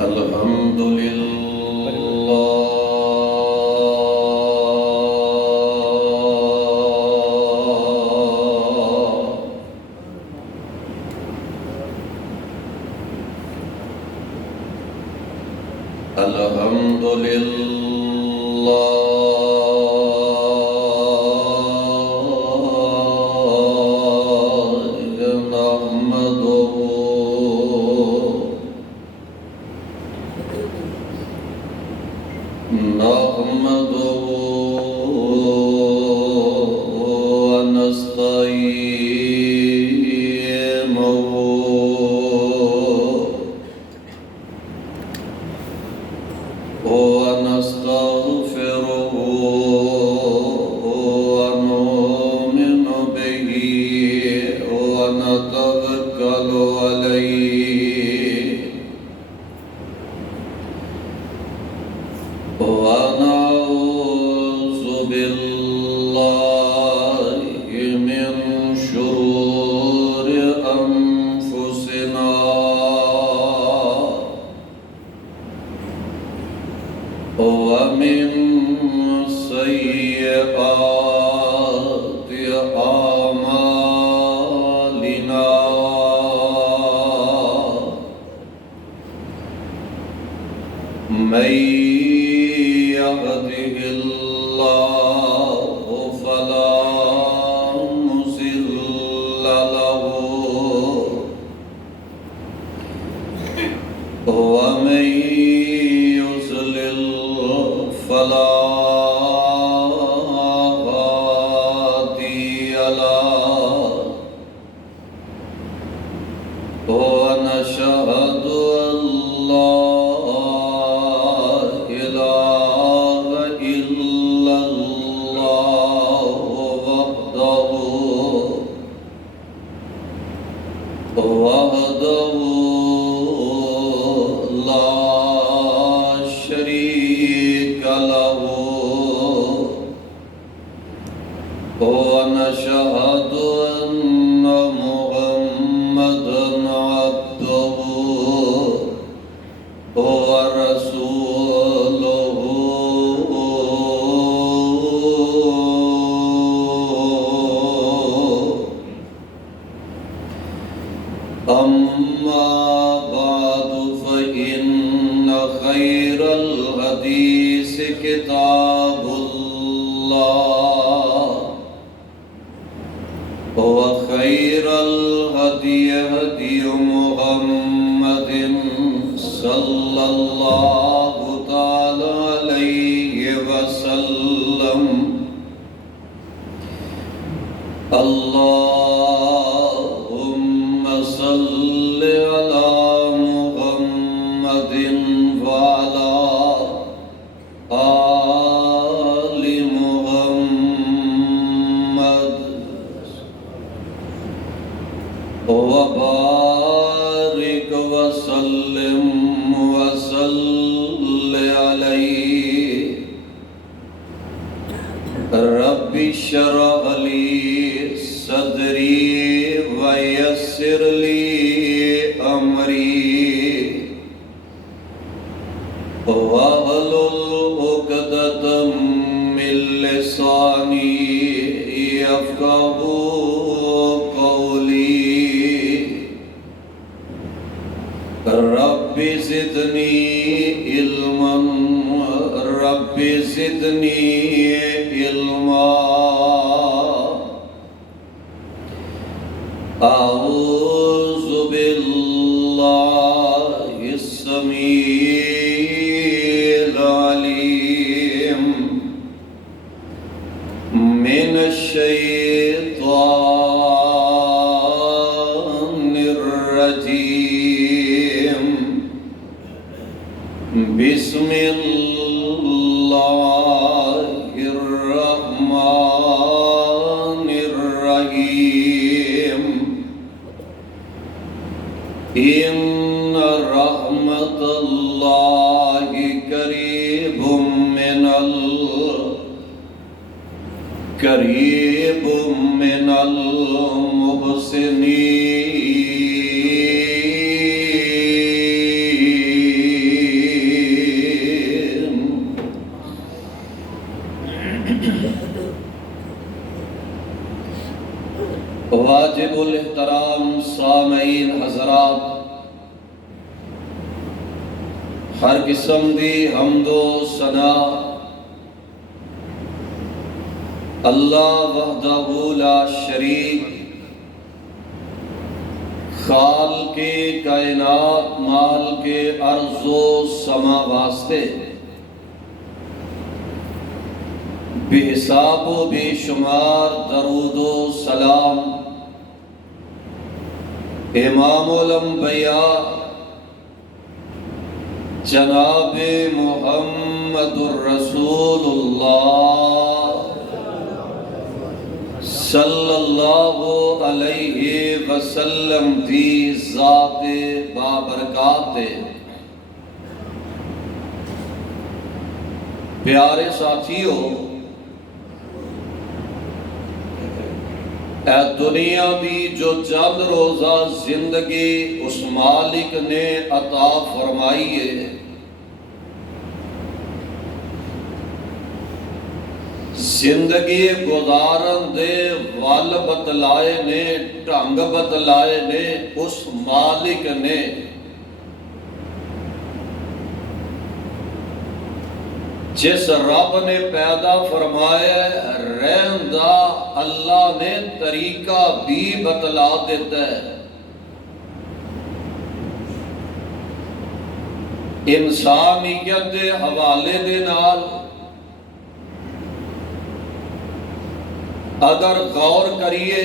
الحمد لله الحمد نحمده ونستعينه ونستغفره ونؤمن به ونتوكل عليه ونعوذ بالله من شرور أنفسنا ومن سيئات أعمالنا من يهده الله فلا مضل له ومن يضلل فلا هادي له ونشهد أن لا إله إلا الله وحده لا شريك له ونشهد أن محمدًا عبده ورسوله أما بعد فإن خير الحديث كتاب الله وخير الهدي هدي محمد صلى الله تعالى عليه وسلم اللهم صل على محمد وعلى آل محمد وبارك وسلم عليه رب اشرح لي صدري ويسر لي أمري واحلل عقدة من لساني يفقهوا قولي رب زدني علما رب زدني علما أعوذ بالله السميع العليم من الشيطان الرجيم بسم الله الرحمن الرحيم إن رحمة الله قريب من المحسنين. تمام سامعین حضرات، ہر قسم دی حمد و ثنا اللہ وحدہ لا شریک، خالق کائنات مالک ارض و سما واسطے بے حساب و بے شمار درود و سلام امام الانبیاء جناب محمد الرسول اللہ صلی اللہ علیہ وسلم دی ذات بابرکات۔ پیارے ساتھیو، اے دنیا دی جو چند روزہ زندگی اس مالک نے عطا فرمائی ہے، زندگی گزارن دے وال بتلائے نے، ڈھنگ بتلائے نے اس مالک نے۔ جس رب نے پیدا فرمایا رہن دا اللہ نے طریقہ بھی بتلا دیتا ہے۔ انسانیت دے حوالے دے نال اگر غور کریے،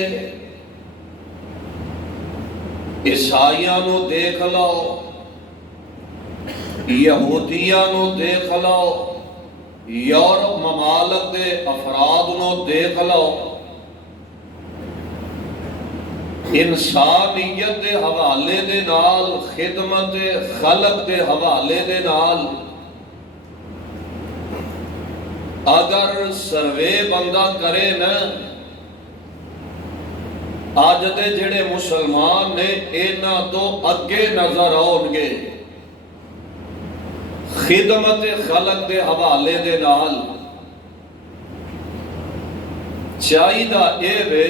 عیسائیاں نو دیکھ لو، یہودیاں نو دیکھ لو، یورپ ممالک دے افراد نو دیکھ لو، انسانیت دے حوالے دے نال، خدمت خلق دے حوالے دے نال اگر سروے بندہ کرے نا، آج دے جڑے مسلمان نے اینا تو اگے نظر آؤں گے خدمت خلق دے حوالے دے نال۔ چاہیدہ اے وے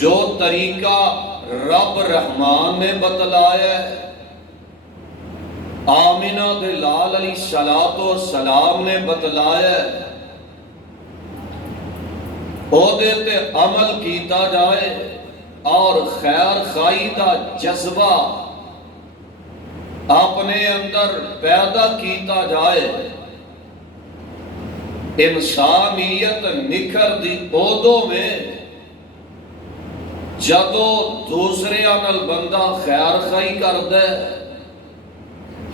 جو طریقہ رب رحمان نے بتلایا، آمینہ دے لال علیہ السلام نے بتلایا، او دیتے عمل کیتا جائے اور خیر خواہی دا جذبہ اپنے اندر پیدا کیتا جائے، انسانیت نکھر دی عہدوں میں جدو دوسرے انل بندہ خیر خواہی کر دے،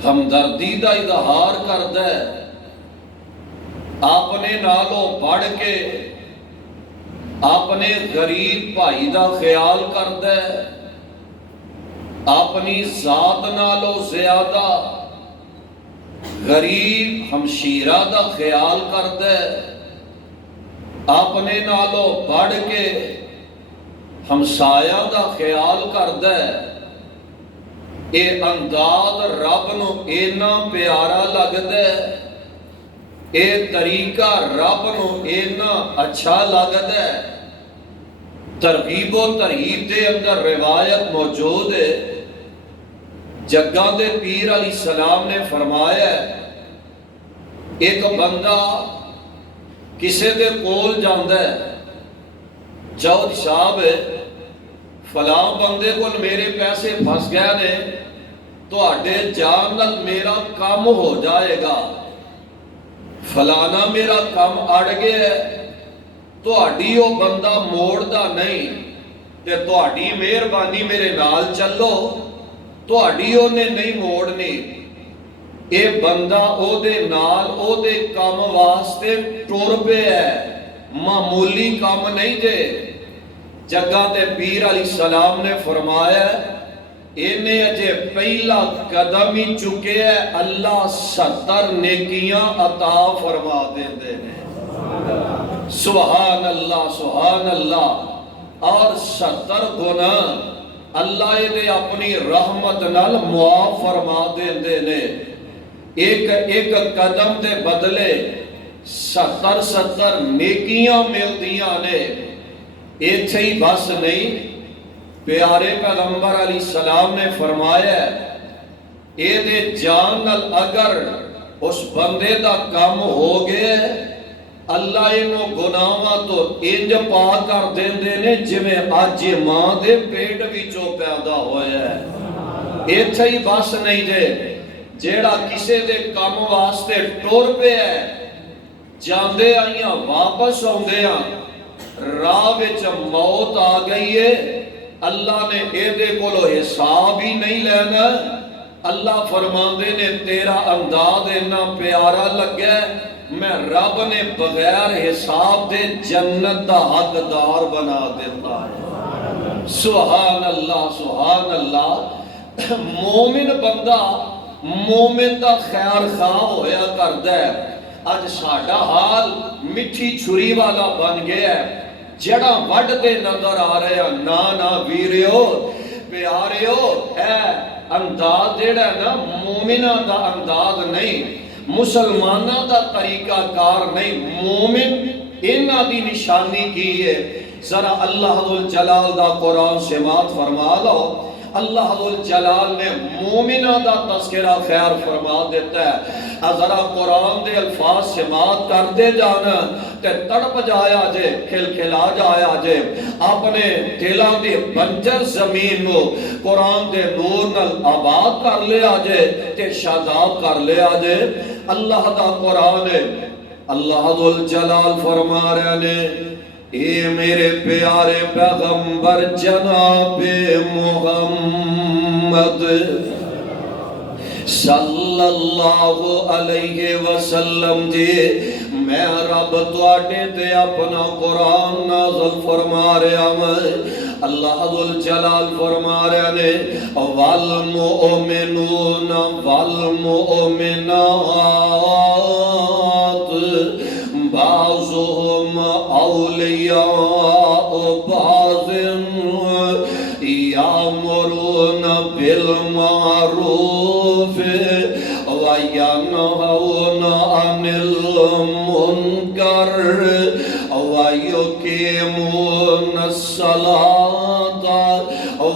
ہمدردی دا اظہار کر دے، اپنے نالوں پڑھ کے اپنے غریب بھائی دا خیال کر دے، اپنی ذات نالوں زیادہ غریب ہمشیرہ دا خیال کر دے، اپنے نالوں بڑھ کے ہمسایہ دا خیال کر دے، اے انداز رب نو اینا پیارا لگ دے، اے طریقہ رب نو اینا اچھا لگ دے۔ ترغیب و ترہیب دے اندر روایت موجود ہے، جگہ دے پیر علیہ السلام نے فرمایا ایک بندہ کسے دے کول جاندہ ہے، چود صاحب فلاں بندے کو میرے پیسے پھنس گئے نے، تو اڈے جانل میرا کام ہو جائے گا، فلانا میرا کام اڑ گیا ہے، تو اڈی او بندہ موڑ دا نہیں، تے تو اڈی مہربانی میرے نال چلو، تو اڈی او نے نہیں موڑنی، اے بندہ او دے نال او دے کام واسطے ٹور پہ ہے، معمولی کام نہیں دے۔ جگہ تے پیر علیہ السلام نے فرمایا انہیں اجے پہلا قدم ہی چکے ہے، اللہ 70 نیکیاں عطا فرما دیندے نے۔ سبحان اللہ سبحان اللہ۔ اور 70 گناہ اللہ دے اپنی رحمت نال معاف فرما دیندے نے۔ ایک ایک قدم دے بدلے 70 نیکیاں ملدیاں نے۔ ایتھے ہی بس نہیں، پیارے پیغمبر علیہ السلام نے فرمایا اے دے جان نال اگر اس بندے دا کام ہو گیا اللہ انہوں گناہاں تو انج پاک کر دیندے نے جویں اج ماں دے پیٹ وچوں پیدا ہویا ہے۔ ایتھے ہی بس نہیں دے جیڑا کسے دے کام واسطے ٹر پہ ہے جاندے آئیاں واپس ہوندے ہیں راہ وچ موت آ گئی ہے اللہ نے اے دے کولو حساب ہی نہیں لینا۔ اللہ فرماندے نے تیرا انداز اتنا پیارا لگا ہے میں رب نے بغیر حساب دے جنت دا حقدار بنا دیتا ہے۔ سبحان اللہ سبحان اللہ۔ مومن بندہ مومن دا خیر خواہ ہویا کردا ہے۔ اج ساڈا حال مٹھی چھری والا بن گیا ہے جڑا وڈ دے نظر آ رہے ہیں نا ویریو پیاریو اے انداز جیڑا ہے نا مومنہ دا انداز نہیں مسلمانہ دا طریقہ کار نہیں۔ مومن انہاں دی نشانی کی ہے ذرا اللہ ذوالجلال دا قرآن سماعت فرما لو۔ اللہ ذوالجلال نے مومنہ دا تذکرہ خیر فرما دیتا ہے۔ ذرا قرآن دے الفاظ سماعت کر دے جانا تے تڑپ جایا جے کھل کھلا جایا جے اپنے دلان دے بنجر زمین کو قرآن دے نور نل آباد کر لیا جے تے شاداب کر لیا جے۔ اللہ دا قرآن ہے اللہ ذوالجلال فرما رہے نے اے میرے پیارے پیغمبر جناب محمد صلی اللہ علیہ وسلم جی میں رب تواڈے تے اپنا قرآن نازل فرما رہا میں۔ اللہ ذوالجلال فرما رہے نے والمؤمنون والمؤمنات بعضهم اولیاء بعض یامرون بالمعروف وینہون عن المنکر ویقیمون الصلاۃ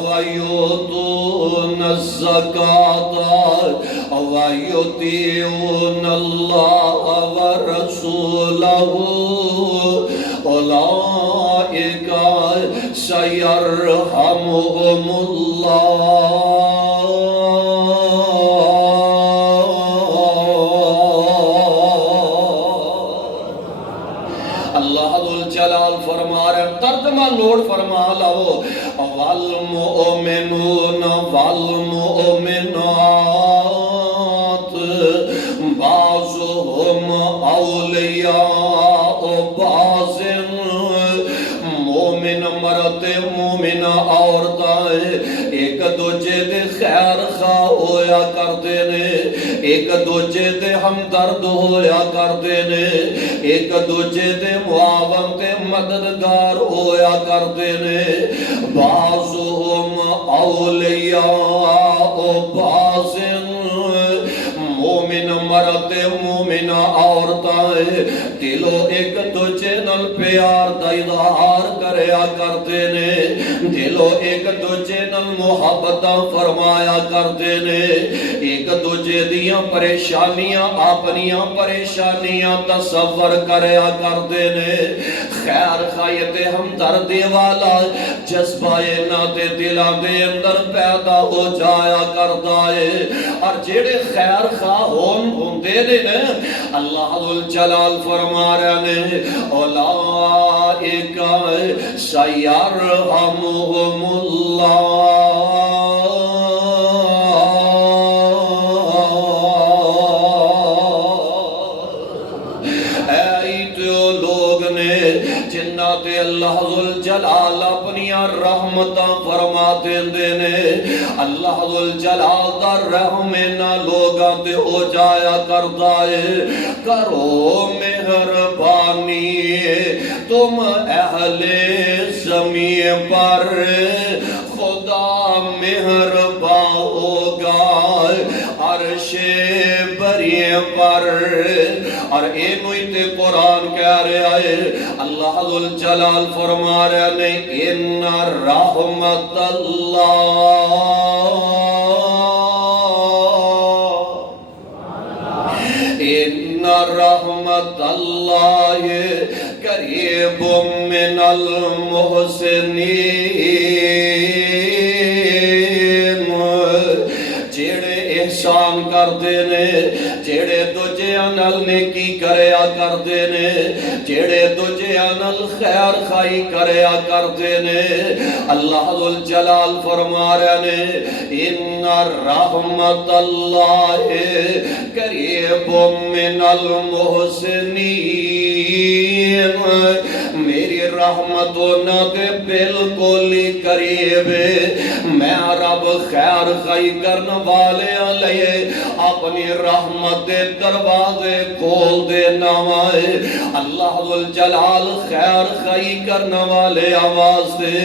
ویؤتون الزکاۃ ویطیعون اللہ ورسولہ اولئک سیرحمہم اللہ۔ فرما رہے ترجمہ نوٹ فرما لو والمؤمنون والمؤمنات بعضهم اولیاء بعض مومن مرد مومن عورتیں ایک دوجے دے خیر خواہ ہویا کردے نے ایک دوجے دے ہمدرد ہویا کردے نے ایک دوجے دے معاون تے مددگار ہویا کردے نے بعضهم اولیاء بعض مومن مرد مومن عورتیں دلو ایک دوجے نال پیار دا اظہار کریا کرتے نے دلو ایک دوجے نال محبت فرمایا کرتے نے ایک دوجے دیاں پریشانیاں اپنیاں پریشانیاں تصور کریا کرتے نے خیر خائیت ہمدردی والا جذبہ انہاں دے دلاں دے اندر پیدا ہو جایا کردا ہے اور جڑے خیر خواہ ہوندے نے اللہ ذوالجلال فرما رہے نے اولئک سیرحمہم اللہ۔ اللہ ذوالجلال اپنی رحمتاں فرما دیندے نے اللہ ذوالجلال دا رحم نہ لوگاں تے ہو جایا کردا ہے کرو مہربانی تم اہل زمین پر خدا مہربان ہوگا عرش بری پر اور اینو ہی تے قرآن کہہ رہا ہے اللہ ذل جلال فرما رہے نے ان رحمت اللہ ان رحمت اللہ قریب من المحسنین جیڑے احسان کردے نے جیڑے دوجیاں نال نیکی کریا کردے نے جیڑے دوجیاں نال خیر خائی کریا کردے نے اللہ ذل جلال فرما رہے نے ان رحمت اللہ قریب من المحسنین میری رحمت نہ دے بالکل ہی قریب میں رب خیر خائی کرنے والے لئے اپنی رحمت دے دروازے کھول دینا ہے اللہ ذل جلال خیر خائی کرنے والے آواز دے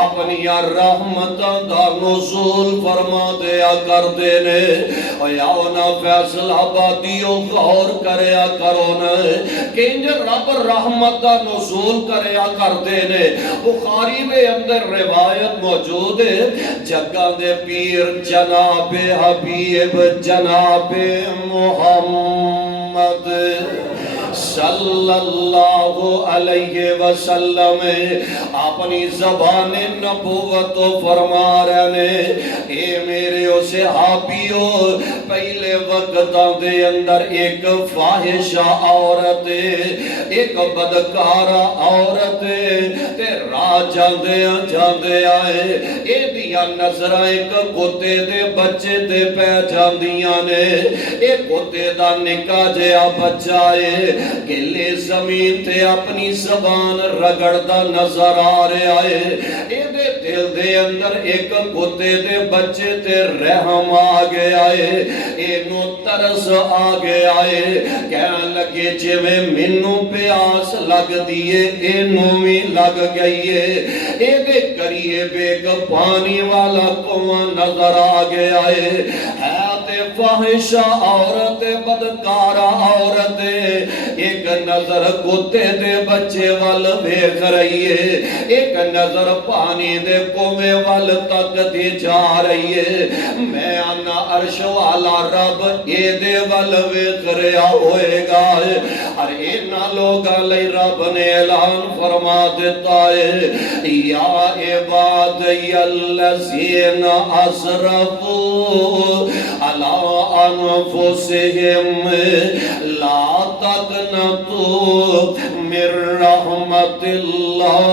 اپنی رحمت دا نزول فرما دیا کر دینے یاونا فیصل آبادیوں غور کریا کرونا کہ انجھے رب رحمت دا نزول کریا کر دینے بخاری میں اندر روایت موجود ہے جگہ دے پیر جناب حبیب جناب محمد صلی اللہ علیہ وسلم اپنی زبان نبوت فرما رہے اے میرے صحابیو پہلے وقتاں دے اندر ایک فاحشہ عورت ایک بدکارہ عورت تے راہ جاندے آئے اے دیا نظر ایک کتے دے بچے تے پہ جاندیاں نے اے کتے دا نکاح جیا بچائے گلے زمین تے اپنی زبان رگڑدا نظر آ رہے آئے اے دے دل دے اندر ایک کتے دے بچے تے رحم آگے آئے اے نو ترس آگے آئے کہنے لگے جوے منو پیاس لگ دیئے اے نو بھی لگ گئیے اے دے کریے بیگ پانی والا کنواں نظر آگے آئے ہے تے فاحشہ عورت بدکارہ عورت ایک نظر کتے دے بچے وال دیکھ رہی ہے ایک نظر پانی دے کنویں وال تک دی جا رہی ہے میں آنا عرش والا رب اے دے وال دیکھ رہا ہوئے گا اور اینا لوگا لئی رب نے اعلان فرما دیتا ہے یا عبادی الذین اسرفوا علی انفسہم لا تقنطوا من رحمت اللہ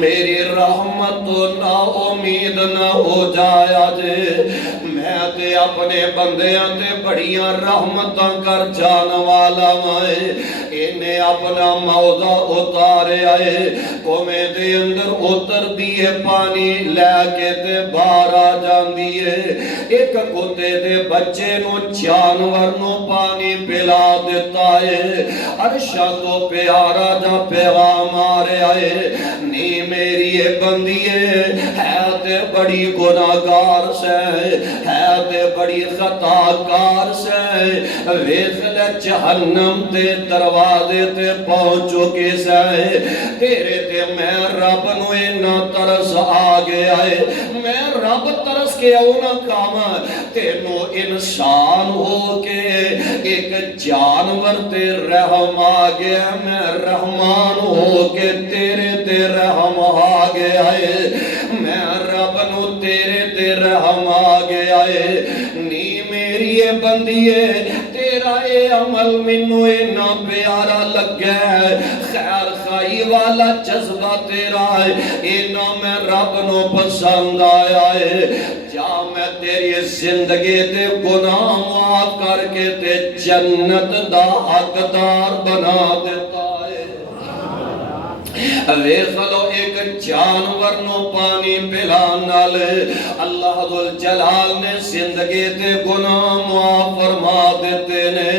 میری رحمت نا امید نہ ہو جایا جے میں تے اپنے بندیاں تے بڑیاں رحمتاں کر جان والا میں انہیں اپنا موضع اتارے آئے کومے دے اندر اتر دیئے پانی لے کے تے باہر آ جان دیئے ایک کتے دے بچے نو جانور نو پانی پلا دیتا ہے عرشہ تو پیارا جا پیغام آرے آئے نی میری بندیے ہے تے بڑی گناہگار سے ہے تے بڑی خطاکار سے ویخل جہنم تے دروازے تے پہنچ چکے سے تیرے تے میں رب نو اینا ترس آگے آئے میں رب ترس کے اونا کاما تینو انسان ہو کے ایک جانور تے رحم آگے میں رحمان ہو کے تیرے تے رحم آگے آئے میں رب نو تیرے تے رحم آگے آئے نی میری بندیے تیرا اے عمل منو اینا پیارا لگا ہے خیر خائی والا جذبہ تیرا ہے اینا میں رب نو پسند آیا ہے جا میں تیری زندگی تے گناہ معاف کر کے تے جنت دا حقدار بنا دیتا ہے ویخلو ایک جانور نو پانی پلانا لے اللہ ذل جلال نے زندگی تے گناہ معاف فرما دیتے نے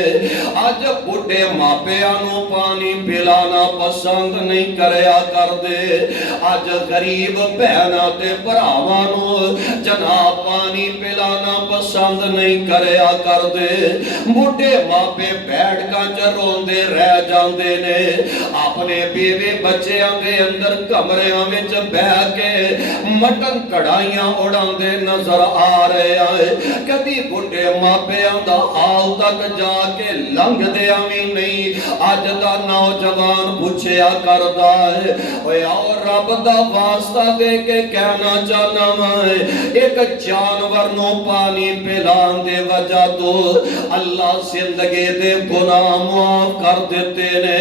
اج بڈھے ماپیاں نو پانی پلانا پسند نہیں کریا کردے، اج غریب بہناں تے بھراواں نو جناب پانی پلانا پسند نہیں کریا کردے۔ بڈھے ماپے بیٹھکاں چ روندے رہ جاندے نے، اپنے بیوی بچیاں دے اندر کمریاں وچ بیٹھ کے مٹن کڑھائیاں اڑاندے نظر آ رہے ہیں۔ کبھی بڈھے ماپیاں دا حال تک جا کے لنگ دیا بھی نہیں۔ اج دا نوجوان پوچھیا کردا ہے، اوے آؤ رب دا واسطہ دے کے کہنا چاہنا میں، ایک جانور نو پانی پلان دے وجہ تو اللہ زندگی دے گناہ معاف کر دیتے نے۔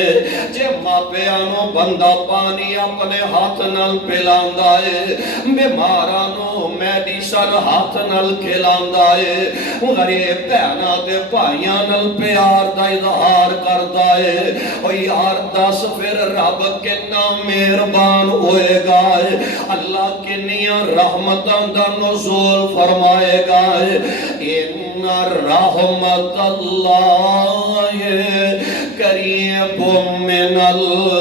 جے ماپیاں نو بندہ پانی اپنے ہاتھ نال پلاندا ہے، بیماراں نو میڈیسن ہاتھ نال کھلاندا ہے، غریب بہناں تے بھائیاں نال پیار دا اظہار کردا ہے، او یار دس پھر رب کتنا مہربان ہوئے گا، اللہ کنیاں رحمتاں دا نزول فرمائے گا۔ ان رحمت اللہ قریب من المحسنین۔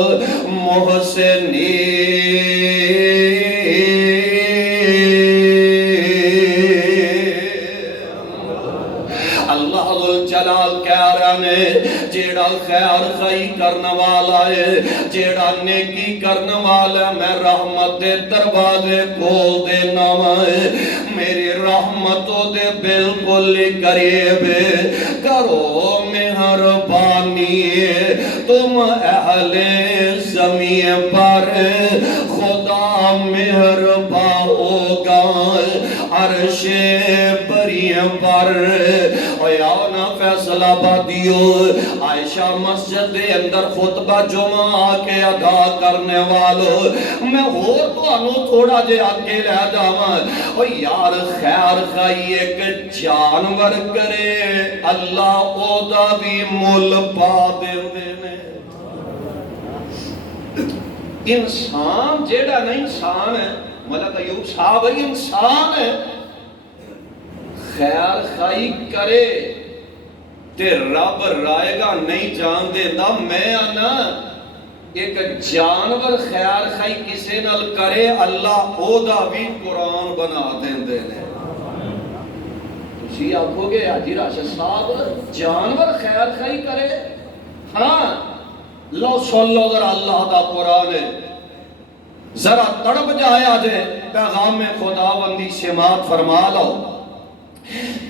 اللہ ذوالجلال کہہ رہا ہے، جیڑا خیر خائی کرنے والا ہے، جیڑا نیکی کرنے والا ہے، میں رحمت دے دروازے کھول دینا ہے، میری رحمتوں دے بالکل قریب کرو مہربانی تم اہل زمین پر، خدا مہربان ہوگا عرش بری پر۔ اور یانا فیصل آبادیو، عائشہ مسجد دے اندر خطبہ جمعہ آکے ادا کرنے والو، میں ہو تو انو تھوڑا جے آکے لے جاواں، اور یار خیر خائی ایک جانور کرے اللہ او دا بھی مول پا دے نے۔ انسان جیڑا نہیں انسان ہے، ملک ایوب صاحب انسان ہے، خیر خائی کرے تے رب رائے گا نہیں جان دے دا۔ میں آنا ایک جانور خیر خائی کسے نال کرے اللہ او دا بھی قرآن بنا دیں دے نے۔ تسی آکھو گے حاجی راشد صاحب جانور خیر خائی کرے؟ ہاں لو سن لو ذرا اللہ دا قرآن ہے، ذرا تڑپ جائے آجے پیغام خدا بندی سماعت فرما لو۔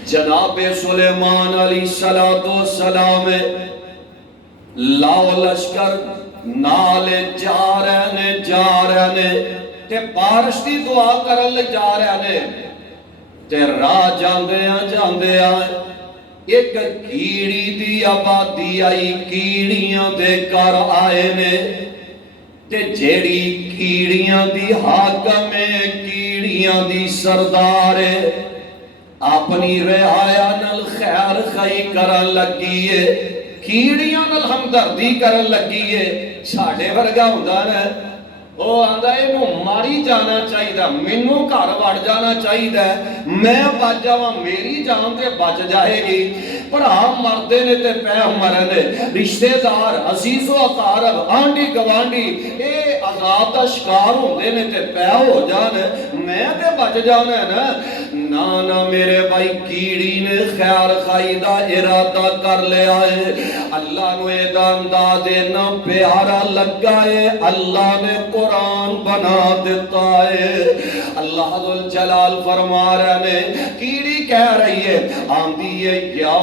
جناب سلیمان علیہ السلام لاؤ لشکر نالے جا رہے نے تے بارش دی دعا کرن لے جا رہے نے تے راہ جاندے آئے ایک کیڑی دی آبادی آئی، کیڑیاں دے کر آئے نے تے جیڑی کیڑیاں دی حاکم ہے، کیڑیاں دی سردار ہے، اپنی رعایا نال خیر خائی کرن لگی ہے، کیڑیاں نال ہمدردی کرن لگی ہے۔ ساڑھے ورگا ہوندا نا، وہ آندا اینو ماری جانا چاہیے، مینوں گھر وڑ جانا چاہیے، میں بچ جاواں، میری جان تے بچ جائے گی۔ بھرا مردے نے تے پہ مرنے، رشتہ دار عزیز و اقارب آنڈی گوانڈی اے عذاب دا شکار ہوندے نے تے پہ ہو جانے، میں تے بچ جانا ہے نا۔ نانا میرے بھائی کیڑی نے خیر خائی دا ارادہ کر لیا ہے، اللہ نو ایدہ انداز دینا پیارا لگا ہے، اللہ نے قرآن بنا دیتا ہے۔ اللہ ذوالجلال فرما رہے ہیں، کیڑی کہہ رہی ہے، آندھی ہے یا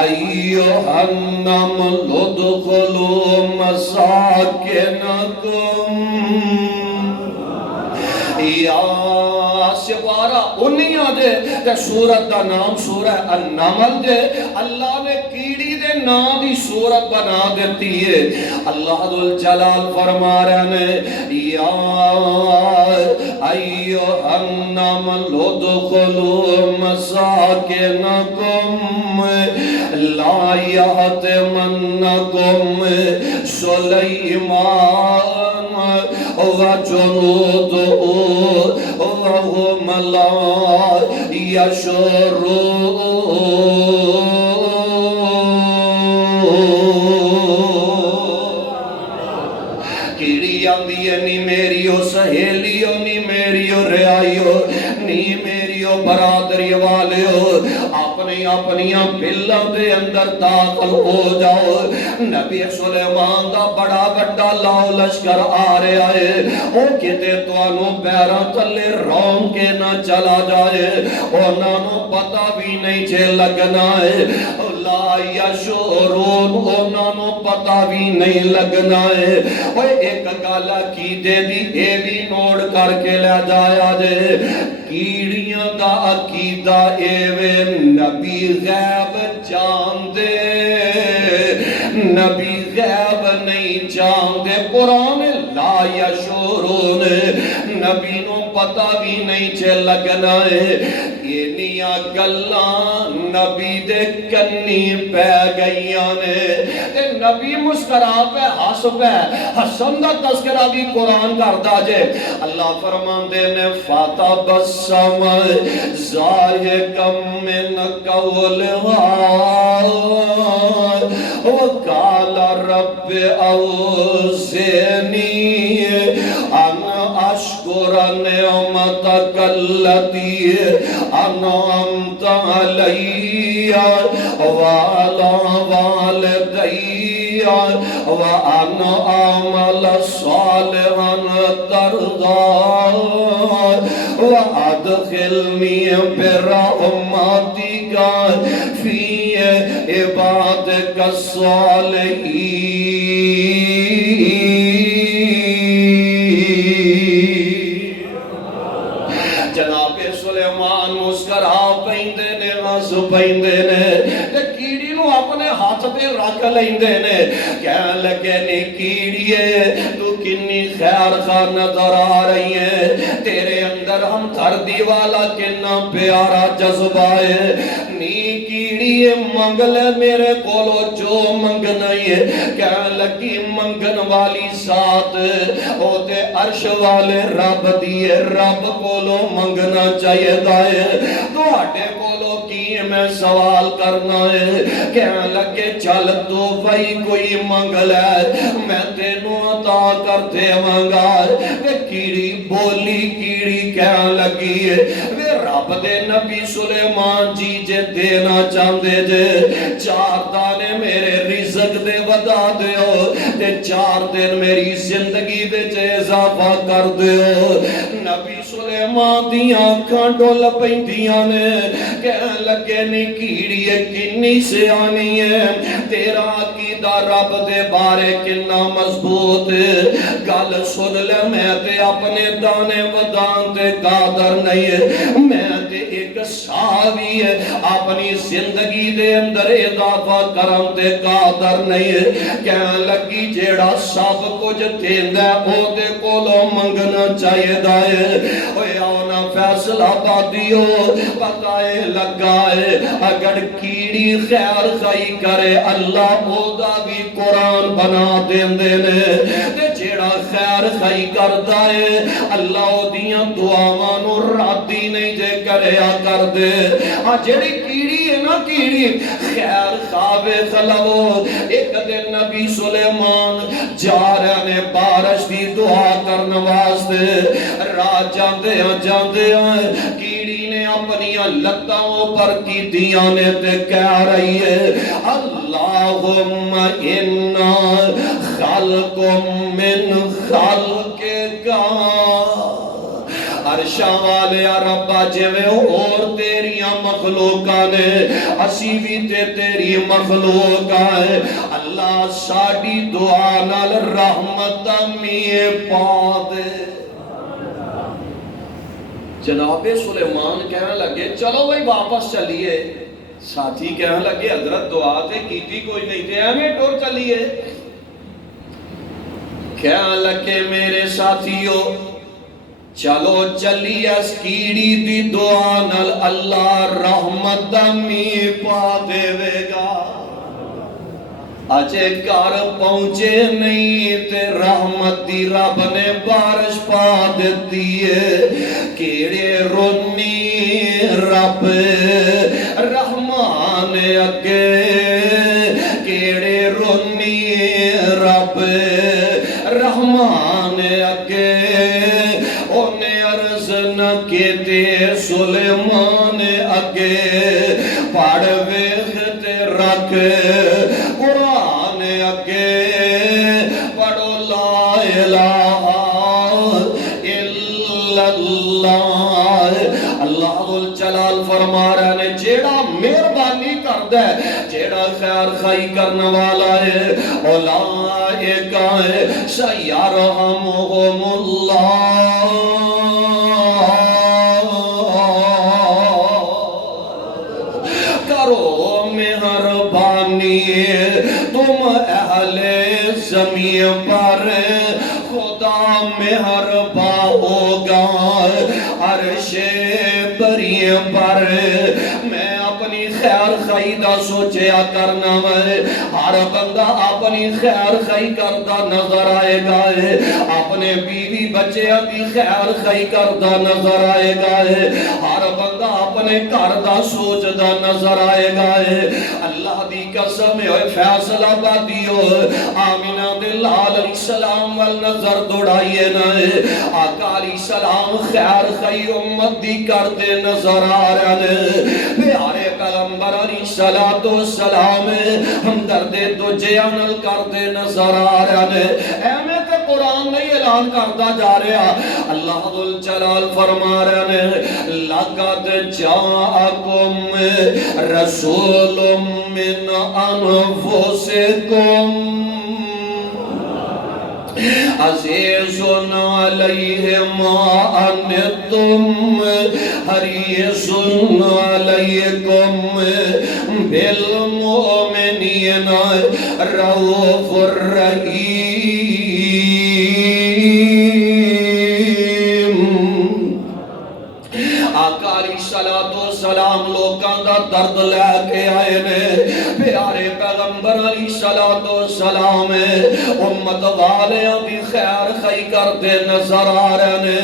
ایوہ النمل ادخلوا مساکنکم، یا سپارہ انہی آدھے تے سورت دا نام سورہ النمل دے، اللہ نے کیڑی دے نام دی سورت بنا دیتی ہے۔ اللہ ذوالجلال فرما رہے ہیں، یا ایوہ النمل ادخلوا مساکنکم لا یحطمنکم سلیمان وجنودہ وهم لا يشعرون۔ جاندی ہے نی میری او سہیلیو نی میری او رہائیو نی میری او برادری والیو اپنی اپنیاں بلوں دے اندر داخل ہو جاؤ نبی سلیمان دا بڑا بڑا لاؤ لشکر آ رہا ہے او کتے توانوں پیروں تلے رون کے نہ چلا جائے انہاں نوں پتہ بھی نہیں چھے لگنا ہے لا یشعرون انہاں نوں پتہ بھی نہیں لگنا ہے اوے ایک گل کی دے دی اے بھی نوٹ کر کے لے جایا جے کیڑیاں دا عقیدہ اے وے نبی غیب جان دے نبی غیب نہیں جان دے قرآن لا یشعرون نبی نو پتہ بھی نہیں چھے لگنا ہے یہ نیا گلاں نبی دے کنی پہ گئیاں نے نبی مسکرا پہ ہس پہ حسن دا تذکرہ بھی قرآن کرتا جے اللہ فرماندے نے فاتا بسم ضاحکم من قولہا وقال رب اوزعنی ان اشکر نعمتک التی انعمت علی وعلی والدی وان اعمل صالحا ترضاه وادخلنی برحمتک فی عبادک الصالحین جناب سلیمان مسکرا پیندے نے ہس پیندے نے تے کیڑی نو اپنے ہاتھ تے رکھ لیندے نے کہن لگے نی کیڑیے تو کنی خیر خواہ نظر آ رہی ہے تیرے اندر ہم دردی والا کنا پیارا جذبہ ہے نی کیڑیے منگ لے میرے کولو جو منگنا ہے کہن لگی منگن والی ذات او تے عرش والے رب دیے رب کولو منگنا چاہیے دائے تو ہٹے کولو کی میں سوال کرنا ہے کہنے لگے چل تو بھائی کوئی منگ لے میں تینوں عطا کر دے مانگا وے کیڑی بولی کیڑی کہنے لگی وے رب دے نبی سلیمان جی جے دینا چاندے جے 4 دانے میرے رزق دے ودا دیو تے 4 دن میری زندگی دے جے اضافہ کر دیو نبی سلیمان دیاں آنکھاں ڈول پیندیاں نے کہن لگے نی کیڑی کنی سے آنی ہے تیرا عقیدہ رب دے بارے کنا مضبوط گل سن لے میں تے اپنے دانے ودان تے قادر نہیں ہے میں تے ایک ساوی ہے اپنی زندگی دے اندر اضافہ کرم تے قادر نہیں ہے کہن لگی جیڑا سب کچھ دیندہ او دے کولو منگنا چاہیے دائے اوے آنا فیصلہ بادیو پتائے لگائے اگر کیڑی خیر خائی کرے اللہ بودا بھی قرآن بنا دیندے نے تے جیڑا خیر خائی کردہ ہے اللہ دیاں دعاوانو رادی نہیں جے کریا کر دے جیڑی کیڑی ہے نا کیڑی خیر خواب خلو ایک دن نبی سلیمان جا رہے نے بارش دی دعا کرنے واسطے راہ جاندے ہیں کیڑی نے اپنی لتاؤں پر کی دیاں نے تے کہہ رہی ہے اللہم انا خلق من خلقک عرشاں والے ربا جویں اور تیریاں مخلوقاں نے اسی بھی تے تیری مخلوقاں ہے اللہ ساڈی دعا نال رحمت میے پا دے جناب سلیمان کہنے لگے چلو بھائی واپس چلیے ساتھی کہنے لگے حضرت دعا تے کیتی کوئی نہیں تے ہمیں ٹور چلیے کہنے لگے میرے ساتھیو چلو چلی اس کیڑی دی دعا نال اللہ رحمت می پا دے گا اجے گھر پہنچے نہیں تے رحمت دی رب نے بارش پا دیتی ہے کیڑے رونی رب رحمان اگے کیڑے رونی رب رحمان اگے انہیں عرض نہ کیتے سلیمان اگے پڑھ ویختے رکھ قرآن اگے پڑھو لا الہ الا اللہ اللہ جلال فرما رہے نے جیڑا مہربانی کردا ہے جیڑا خیر خائی کرنے والا ہے اولئک سیرحمہم اللہ کرو مہربانی تم اہل زمین پر خدا مہربان ہوگا عرش بری پر میں اپنی خیر خائی دا سوچیا کرنا ہے ہر بندہ اپنی خیر خائی کرتا نظر آئے گا اپنے بیوی بچے کی خیر خائی کرتا نظر آئے گا ہر بندہ اپنے گھر دا سوچدا نظر آئے گا اللہ دی قسم ہوئے فیصلہ بادیو آمینہ دے لال علیہ السلام والنظر دوڑائیے نا آقا علیہ السلام خیر خائی امت دی کرتے نظر آ رہے پیارے پیغمبر علیہ السلام ہم دردے تو جیانل کرتے نظر آ رہے اہمیں تے قرآن نہیں اعلان کرتا جا رہا اللہ ذوالجلال فرما رہے لَقَدْ جَاءَكُمْ رَسُولٌ مِّنْ أَنفُسِكُمْ عزیز علیہ ما عنتم حریص علیکم بالمؤمنین رؤوف الرحیم آقا علیہ السلام لوکاں دا درد لے کے آئے نے پیارے پیغمبر علیہ السلام امت والیاں دی خیر خائی کرتے نظر آ رہے نے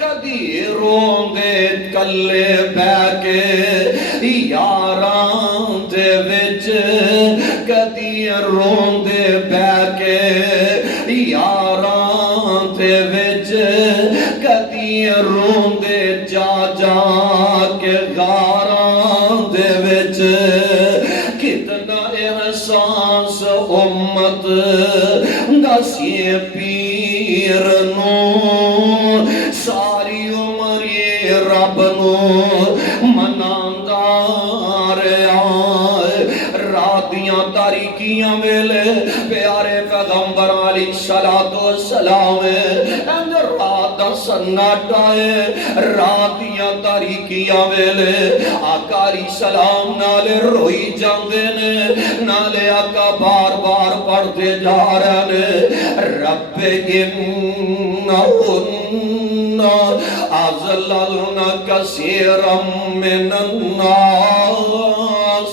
کدی رون دے کلے بہ کے یاراں دے وچ کدی رون دے بہ کے یاراں دے وچ کدی رون دے جا جا کے غاراں دے وچ کتنا احساس امت دسی پیر نو ساری عمر یہ رب نو مناندا رہیا راتیاں تاریکیاں ویلے پیارے پیغمبر علیہ السلام رات دا سناٹا ہے راتیاں تاریکیاں ویلے آقا علیہ السلام نالے روئی جاندے نے نالے آقا بار بار پڑھتے جا رہے نے رب انہن اضللن کثیرا من الناس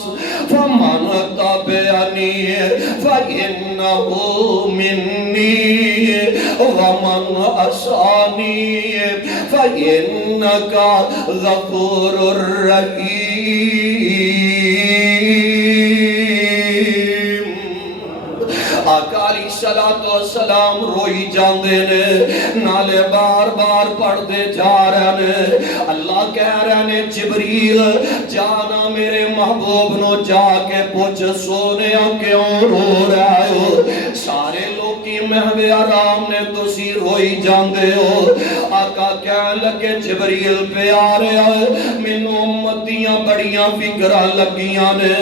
فمن تبعنی فإنه منی ومن عصانی فإنك غفور رحیم آقا علیہ السلام روئی جاندے نے نالے بار بار پڑھتے جا رہے نے اللہ کہہ رہے نے جبریل جانا میرے محبوب نو جا کے پوچھ سونے کیوں رو رہے ہو سارے لوگی محوے آرام نے تسی روئی جاندے ہو آقا کہنے لگے جبریل پہ آ رہا ہے مینوں امتیاں بڑیاں فکرہ لگیاں نے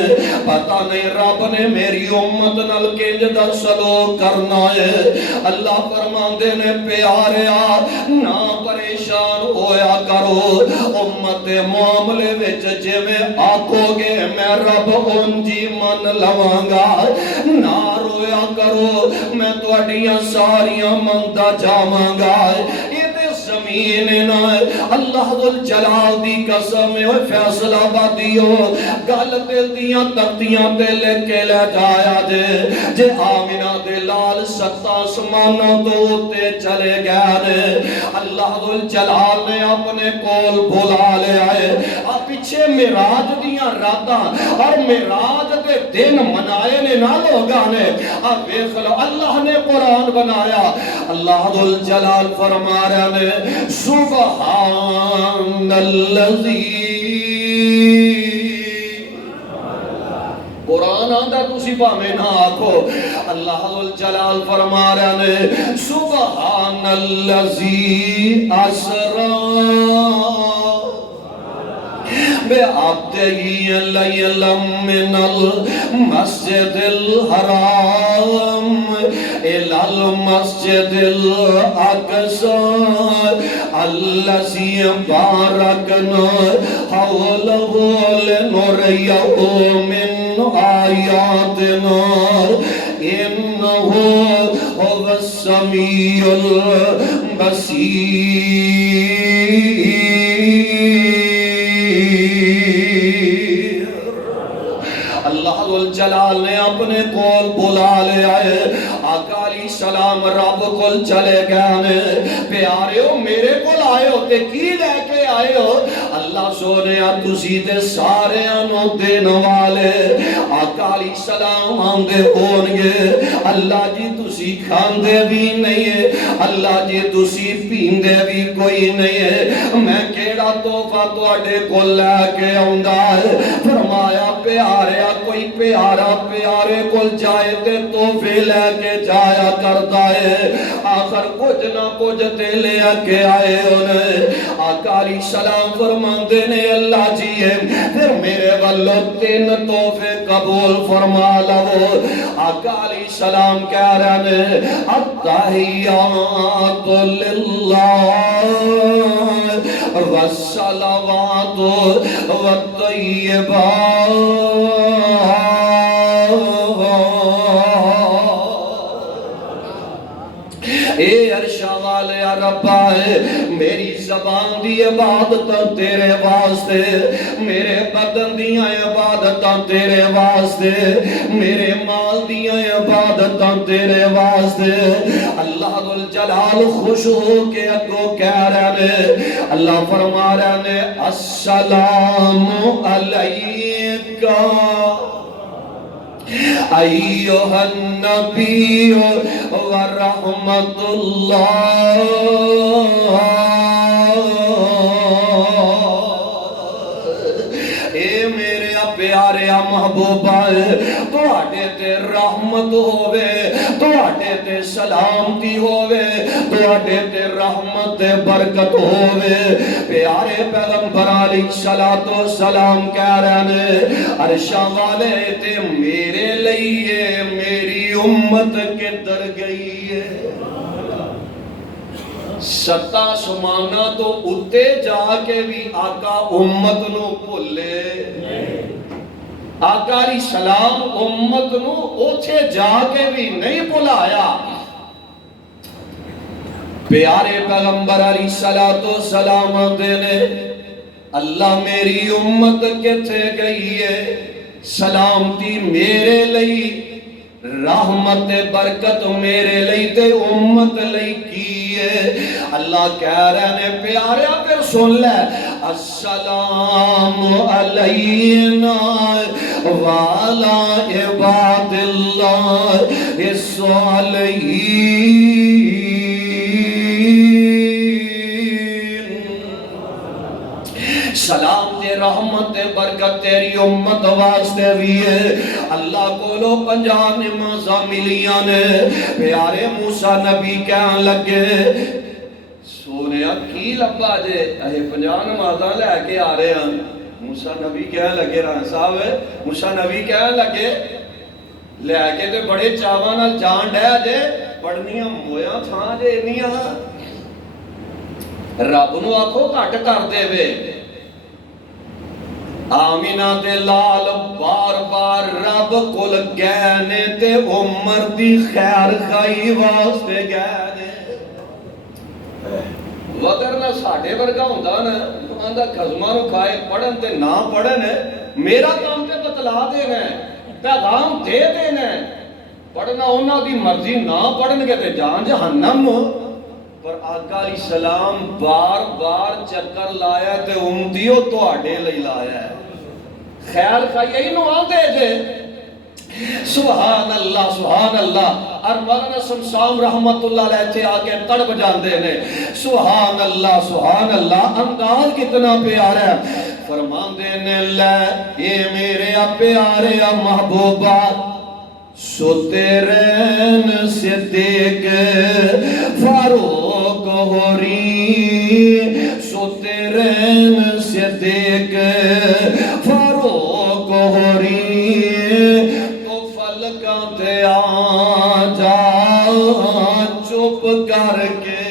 پتہ نہیں رب نے میری امت نل کنج دا سلوک کرنا ہے اللہ فرماندے نے پیارے نہ پریشان ہویا کرو امت معاملے وچ جویں آکھو گے میں رب انجی من لواں گا نہ رویا کرو میں تواڈیاں ساریاں مندا جاواں گا زمین نہ اللہ ذوالجلال دی قسم ہے فیصلہ بادیو گل دل دیاں تختیاں تے لکھ کے لے جایا جے آمینہ دے لال ستا آسمانوں تو تے چلے گئے نے اللہ ذوالجلال نے اپنے کول بلا لے آئے آپ پیچھے معراج دیاں راتاں اور معراج دے دن منائے نے نہ لوگاں نے. اب دیکھ لو اللہ نے قرآن بنایا. اللہ ذل جلال فرما رہے نے سبحان الذی. قرآن آندا تسی پاویں نہ آکھو. اللہ ذل جلال فرما رہے نے سبحان الذی اسرا بعبده ليلا من المسجد الحرام إلى المسجد الأقصى الذي باركنا حوله لنريه من آياتنا إنه هو السميع البصير. اللہ جلال نے اپنے کول بلا لے آئے. آقا علیہ السلام رب کول چلے گئے. پیارے ہو میرے کول آئے ہو تے کی لے کے آئے ہو؟ اللہ سونے تسی تے سارے انو دین والے. آقا علیہ السلام آندے ہون گے اللہ جی تسی کھاندے بھی نہیں ہے, اللہ جی تسی پیندے بھی کوئی نہیں ہے, میں کیڑا تحفہ تواڈے کول لے کے آوندا ہے؟ فرمایا پیارے کوئی پیارا پیارے کول جائے تے تحفے لے کے جایا کرتا ہے. آخر کچھ نہ کچھ تے لے کے آئے انہیں. آقا علیہ السلام فرماندے نے اللہ جی ہے پھر میرے والو 3 تحفے قبول فرما لو. آقا علیہ السلام کہہ رہے ہیں التحیات للہ والصلوات والطیبات. اے عرشہ والے ربا ہے میری زبان دی عبادتاں تیرے واسطے, میرے بدن دیاں عبادتاں تیرے واسطے, میرے مال دیاں عبادتاں تیرے واسطے. اللہ ذل جلال خوش ہو کے اگوں کہہ رہے نے اللہ فرما رہے نے السلام علیکہ ایوہ النبی ورحمت اللہ. اے میرے پیارے محبوبہ تواڈے تے رحمت ہووے, تواڈے تے سلامتی ہووے, تواڈے تے رحمت برکت ہووے. پیارے پیغمبر علیہ الصلوۃ والسلام کہہ رہے نے عرشاں والے تے میرے لئیے میری امت کدھر گئی ہے. 7 آسماناں تو اُتے جا کے بھی آقا امت نو بھولے. آقا علیہ السلام امت نو اوتھے جا کے بھی نہیں بھلایا. پیارے پیغمبر علیہ السلام آندے نے اللہ میری امت کتے گئی ہے, سلامتی میرے لئی, رحمت برکت میرے لئی تے امت لئی کی ہے. اللہ کہہ رہے نے پیارے پھر سن لے السلام علینا وعلا عباد اللہ الصالحین. سلام دے رحمت برکت تیری امت واسطے بھی ہے. اللہ کو لو 50 نمازاں ملیاں نے. پیارے موسیٰ نبی کہن لگے سونیا کی لبا جے اے 50 نمازاں لے کے آ رہے ہیں. موسیٰ نبی کہن لگے رہن صاحب موسیٰ نبی کہن لگے لے کے تے بڑے چاواں نال جان ڈے جے پڑھنیاں مویاں تھاں جے انیاں رب نو آکھو گھٹ کر دے وے. آمینہ دے لال بار بار رب کل گئے نے تے عمر دی خیر خائی واسطے گئے نے. وگر نہ ساڑھے ورگا ہوندہ نا آندہ خزمہ نو کھائے پڑھن تے نہ پڑھن میرا کام تے بتلا دینا ہے, پیغام دے دینا ہے. پڑھنا ہونا دی مرضی نہ پڑھن کے تے جان جہنم نو. پر آقا علیہ السلام بار بار چکر لایا تے امتیو تو آڑے لئی لایا ہے خیال کا یہی نو آدھے جے سبحان اللہ سبحان اللہ اور مولانا سمسام رحمت اللہ علیہ تھے آگے تڑپ جاندے نے سبحان اللہ انداز کتنا پیارا ہے فرمان دینے لے یہ میرے پیارے محبوبہ سوتے رین صدیق فاروق ہوری سوتے رین صدیق فاروق ہوری تو فلکاں تے آ جا چپ کر کے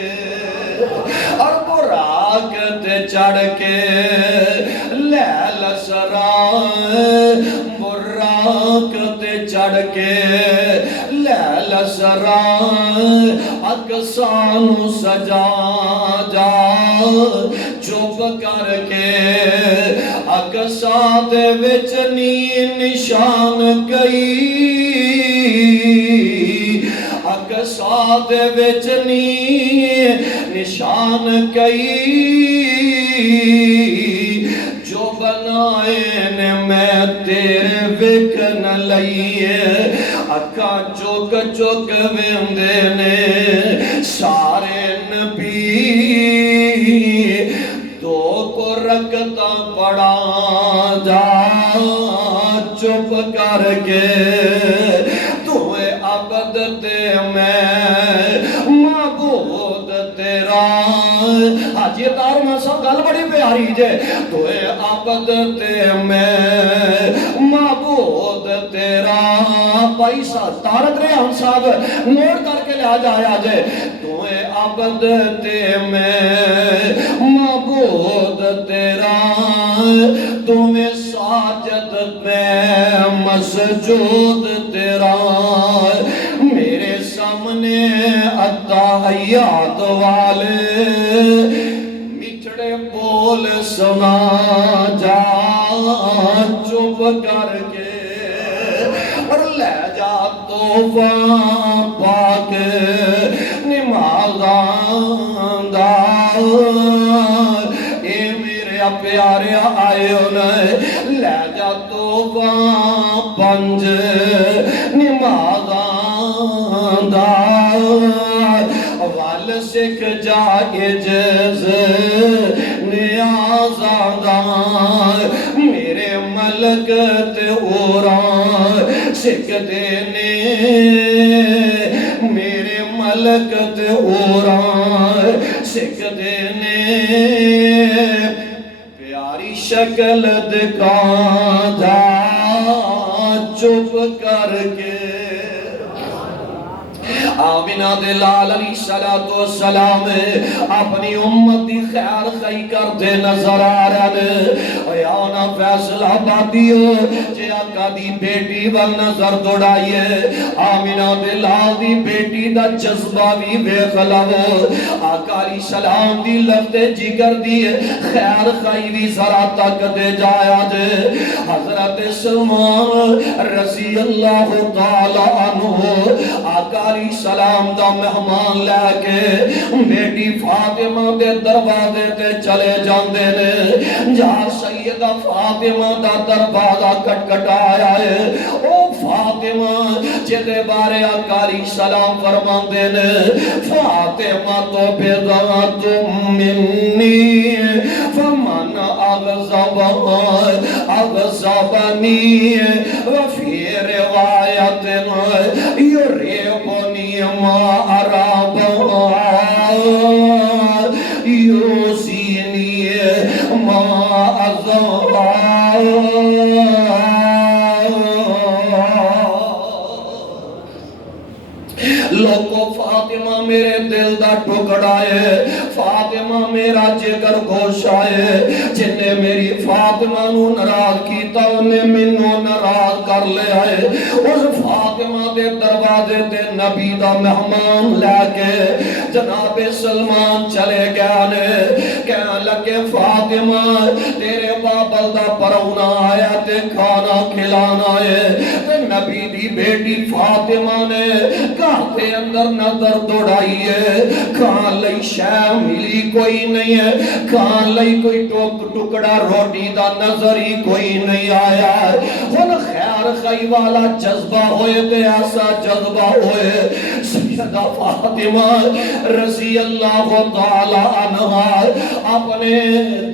اور براق تے چڑھ کے لیل سرائے براق تے چڑھ کے لیل سرائے اقصانو سجا جا چپ کر کے اقصا دے وچ نی نشان گئی اقصا دے وچ نی نشان گئی جو بنائے نے میں تیرے وکن لئیے اکھا چوک چوک ویندے نے سارے نبی دو کو رکھتا پڑا جا چپ کر کے توے عبد تے میں معبود تیرا حاجی تارما سب گل بڑی پیاری جے توے عبد تے میں معبود تیرا پیسہ تارک ریحان صاحب نوٹ کر کے لیا جایا جے توے عبد تے میں معبود تیرا تمہیں ساجد میں مسجود تیرا میرے سامنے التحیات والے مٹھڑے بول سنا جا چپ کر کے اور لے جا توفہ پاک نمازاں دا اے میرے پیارے آئے انہیں لے جا توفہ پنج نمازاں دا وال سکھ جائز نیازاں دا میرے ملک تے اوران سکھ دینے میرے ملک تے اوران سکھ دینے پیاری شکل دکھا جا چپ کر کے آمینہ دلال علیہ السلام اپنی امت دی خیر خی کرتے نظر آ رہے ایانا فیصلہ آبادیو جے آقا دی بیٹی وال نظر دوڑائیے آمینہ دلال دی بیٹی دا جذبہ بھی بے خلاو آقا علیہ السلام دی لفتے جگر دی خیر خی بھی ذرا تک دے جایا جے حضرت سلمان رضی اللہ تعالی عنہ آقا علیہ السلام دا مہمان لے کے بیٹی فاطمہ دے دروازے تے چلے جاندے نے جا سیدہ فاطمہ دا دروازہ کٹکٹایا ہے او فاطمہ جدے بارے آقا علیہ السلام فرماندے نے فاطمہ تو بضعت منی فمن اغضبنی وفی روایت یریبنی ما ارابا یوسینی ما ازغا لوگو فاطمہ میرے دل دا ٹکڑا ہے فاطمہ میرا جگر گوشا ہے جن نے میری فاطمہ نو ناراض کیتا انہیں منو ناراض کر لیا ہے اس فاطمہ فاطمہ دے دروازے تے نبی دا مہمان لے کے جناب سلمان چلے گئے نے کہنے لگے فاطمہ تیرے بابل دا پرونا آیا تے کھانا کھلانا ہے تے نبی دی بیٹی فاطمہ نے گھر دے اندر نظر دوڑائی ہے کھان لئی شے ملی کوئی نہیں ہے کھان لئی کوئی ٹکڑا روٹی دا نظر ہی کوئی نہیں آیا ہن خیر خی والا جذبہ ہوئے تے ایسا جذبہ ہوئے سیدہ فاطمہ رضی اللہ تعالی عنہ اپنے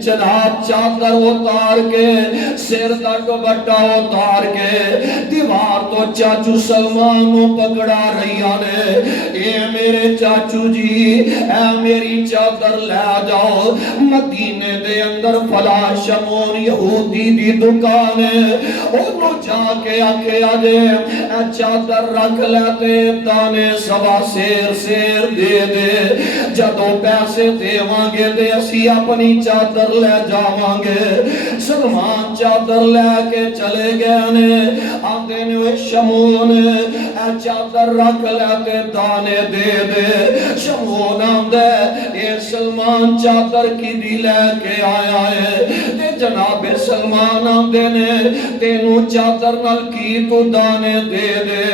جناب چادر اتار کے سر دا دوپٹہ اتار کے دیوار تو چاچو سلمان کو پکڑا رہی نے اے میرے چاچو جی اے میری چادر لے جاؤ مدینے دے اندر فلا شمون یہودی دی دکان ہے انہوں جا کے آکے آجے اے چادر رکھ لیتے دانے سوا سیر سیر دے دے جدو پیسے دے وانگے دے اسی اپنی چادر لے جاوانگے سلمان چادر لے کے چلے گئے نے آندے نے شمون اے چادر رکھ لیتے دانے دے دے شمون آندے اے سلمان چادر کی دی لے کے آیا ہے تے جناب سلمان آندے نے تینوں چادر نل کی تو دانے دے دے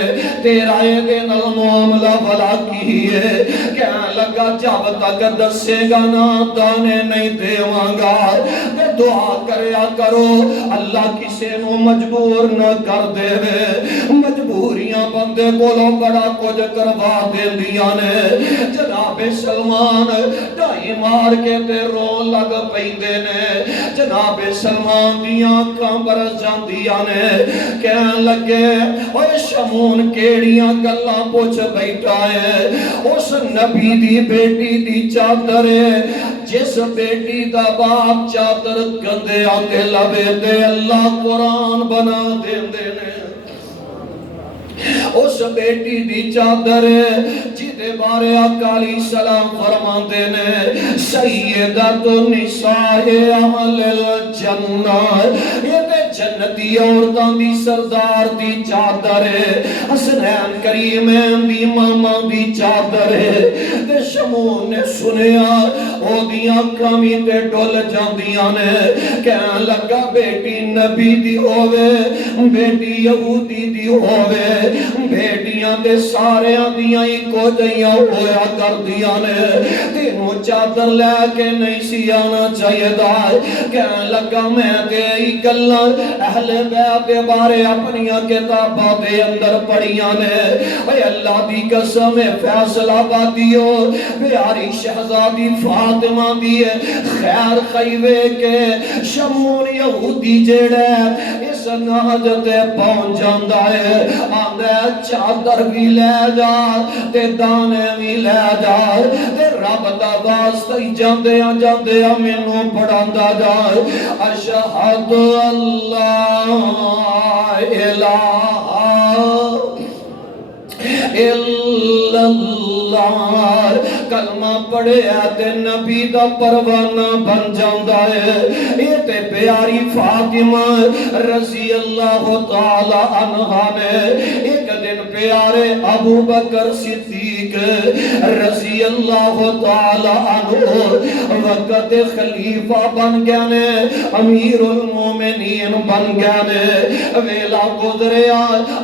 تیرا اے دے نل معاملہ بھلا کی ہے کہنے لگا جب تک دسے گا نا دانے نہیں دے وانگا تے دعا کریا کرو اللہ کسے نو مجبور نہ کر دے وے مجبوریاں بندے کولوں بڑا کچھ کروا دے دیا نے جناب سلمان ڈائی مار کے تے رو لگ پیندے نے جناب سلمان دیاں کامبر جاندیاں نے کہن لگے اوہ شمون کیڑیاں گلاں پوچھ بیٹھا ہے اس نبی دی بیٹی دی چادر ہے جس بیٹی دا باپ چادر گندے آتے لبے دے اللہ قرآن بنا دیندے نے اس بیٹی دی چادر جدے بارے آقا علیہ السلام فرماندے نے سیدۃ النساء اہل الجنہ یہ تے جنتی عورتاں دی سردار دی چادر حسنین کریمین دی ماما دی چادر تے شمون نے سنیا او دیاں کمی تے ڈول جاندیاں نے کہن لگا بیٹی نبی دی ہووے بیٹی یہودی دی ہووے بیٹیاں دے سارے دیاں ہی کو جیاں ہویا کر دیا نے تینوں چادر لے کے نہیں سی آنا چاہیے دائے کہنے لگا میں دے ہی گلہ اہل بیعت دے بارے اپنیاں کتابہ دے اندر پڑھیاں نے اے اللہ دی قسم فیصلہ باتیو پیاری شہزادی فاطمہ دی خیر خیوے کے شمون یہودی جیڑے اس ناجت پہنچ جاندہ ہے آندہ چادر بھی لے جا تے دانے بھی لے جا تے رب دا واسطہ جاندے مینوں پڑھاندا جا اشہد اللہ الہ الا اللہ کلمہ پڑھے تے نبی دا پروانہ بن جاندہ ہے یہ تے پیاری فاطمہ رضی اللہ تعالی عنہ نے ایک دن پیارے ابو بکر صدیق رضی اللہ تعالی عنہ وقت خلیفہ بن گیا نے امیر المومنین بن گیا نے ویلا گزریا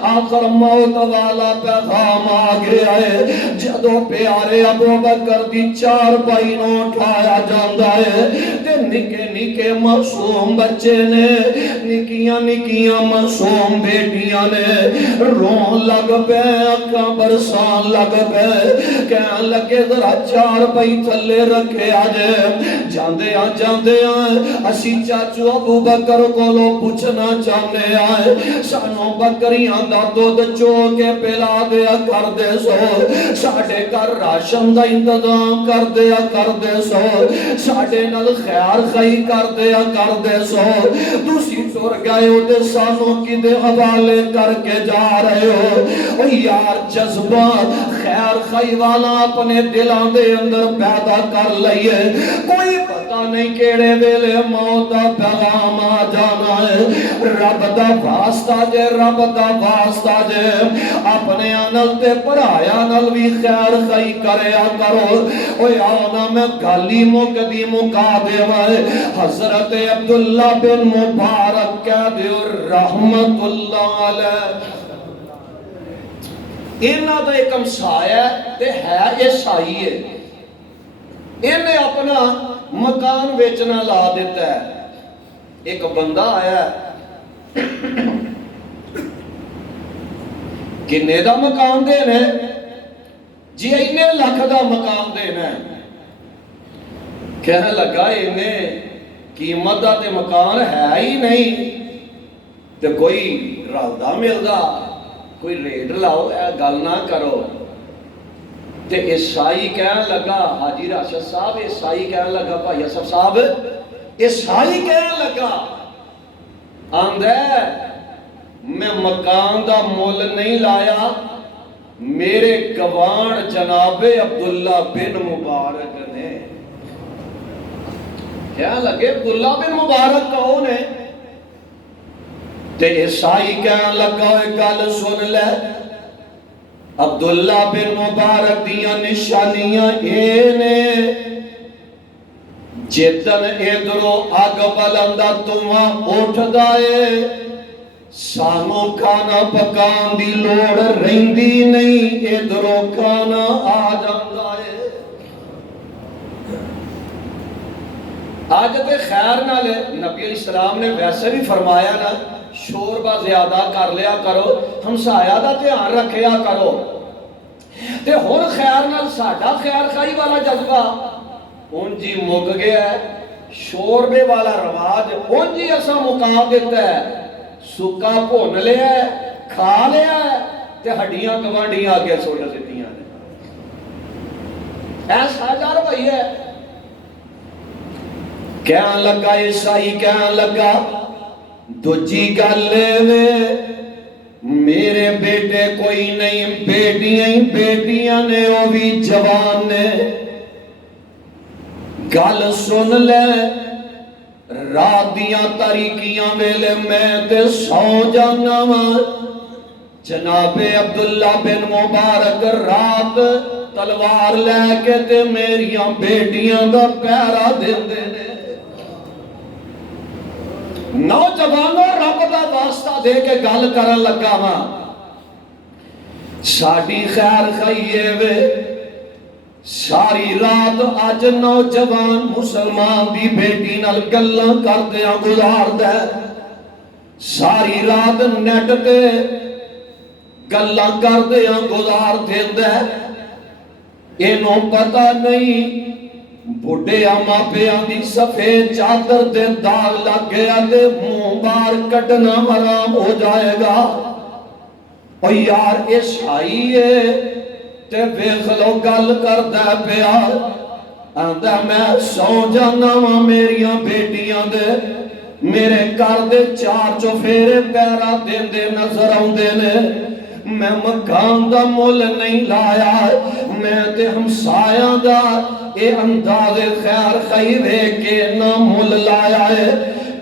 آخر موت والا پیغام آ گیا ہے جدو پیارے ابو بکر دی چار پائی نو اٹھایا جاندہ ہے تے نکے نکے معصوم بچے نے نکیاں معصوم بیٹیاں نے رون لگ پہ اکھاں برسان لگ پہ کہن لگے ذرا چار پائی تھلے رکھے آجے جاندے آئے اسی چاچو ابو بکر کو لو پوچھنا چاہنے آئے سانو بکریاں دا دودھ چو کے پلا دیا کر دے سو ساڑھے کر راشن دا انتظام کر دے سو ساڑھے نل خیار خی کر دے سو دوسری ٹور گئے ہو دے سانوں کی دے حوالے کر کے جا رہے ہو یار جذبہ خیر خیر خائی والا اپنے دلوں دے اندر پیدا کر لئیے. کوئی پتہ نہیں کیڑے ویلے موت دا پیغام آ جانا ہے. رب دا واسطہ جے, رب دا واسطہ جے, اپنے انل تے پرایا نل بھی خیر خائی کریا کرو. اوے آنا میں گالی مکدی مکا دے وائے. حضرت عبداللہ بن مبارک کہہ دیو رحمت اللہ علیہ. انہاں دا ایک ہمسایا تے ہے عیسائی ہے. انہیں اپنا مکان بیچنا لا دیتا ہے. ایک بندہ آیا ہے, کنے دا مکان دینا ہے جی؟ انہیں لاکھ دا مکان دینا ہے. کہنے لگا انہیں قیمت دا تے مکان ہے ہی نہیں, تے کوئی رالدہ ملدا, کوئی ریٹ لاؤ, اے گل نہ کرو. تے عیسائی کہنے لگا, حاجی راشد صاحب عیسائی کہنے لگا, بھائی اسف صاحب عیسائی کہنے لگا, آندھے میں مکان دا مول نہیں لایا, میرے گوان جناب عبداللہ بن مبارک نے. کہنے لگے عبداللہ بن مبارک کون ہے؟ تے عیسائی کہنے لگا, گل سن لے, عبداللہ بن مبارک دیاں نشانیاں اینے, جیتن ادھرو آگ بلندہ تمہاں اٹھ دائے, سانو کھانا پکان دی لوڑ رہندی نہیں, ادھرو کھانا آ جاندہ ہے. آج تے خیر نہ لے, نبی علیہ السلام نے ویسے بھی فرمایا نا, شوربہ زیادہ کر لیا کرو, ہمسایہ دا دھیان رکھیا کرو. تے ہن خیر نال ساڈا خیر خائی والا جذبہ ہن جی مک گیا ہے, شوربے والا رواج ہن جی اساں مکا دیتا ہے. سکا بھن لیا ہے, کھا لیا ہے, تے ہڈیاں گوانڈیاں آگے سوڑ دیتیاں نے. ایسا جار بھائی ہے. کہنے لگا عیسائی, کہنے لگا دوجی گلے وے, میرے بیٹے کوئی نہیں, بیٹیاں ہی بیٹیاں نے, وہ بھی جوان نے. گل سن لے, رات دیاں تاریکیاں ویلے میں تے سو جانا وا. جناب عبداللہ بن مبارک رات تلوار لے کے تے میریاں بیٹیاں دا پیرا دیندے نے. نوجوانوں رب دا واسطہ دے کے گل کرن لگا ہاں, ساڑی خیر خائیے وے, ساری رات آج نوجوان مسلمان دی بیٹی نال گلاں کردیاں گزار دے. ساری رات نیٹ تے گلاں کردیاں گزار دے. اینوں پتہ نہیں بڑھے ماں پیاں دی سفید چادر دے داغ لگ گیا تے منہ بار کٹنا حرام ہو جائے گا. اور یار عیسائی ہے تے ویکھ لو گل کردا پیا, آندا میں سو جانا وا میریاں بیٹیاں دے, میرے گھر دے چار چوفیرے پیرا دیندے نظر آوندے نے. میں مکان دا مول نہیں لایا, میں تے ہمسایاں دا اے انداز خیر خائی وے کے نہ مول لایا ہے.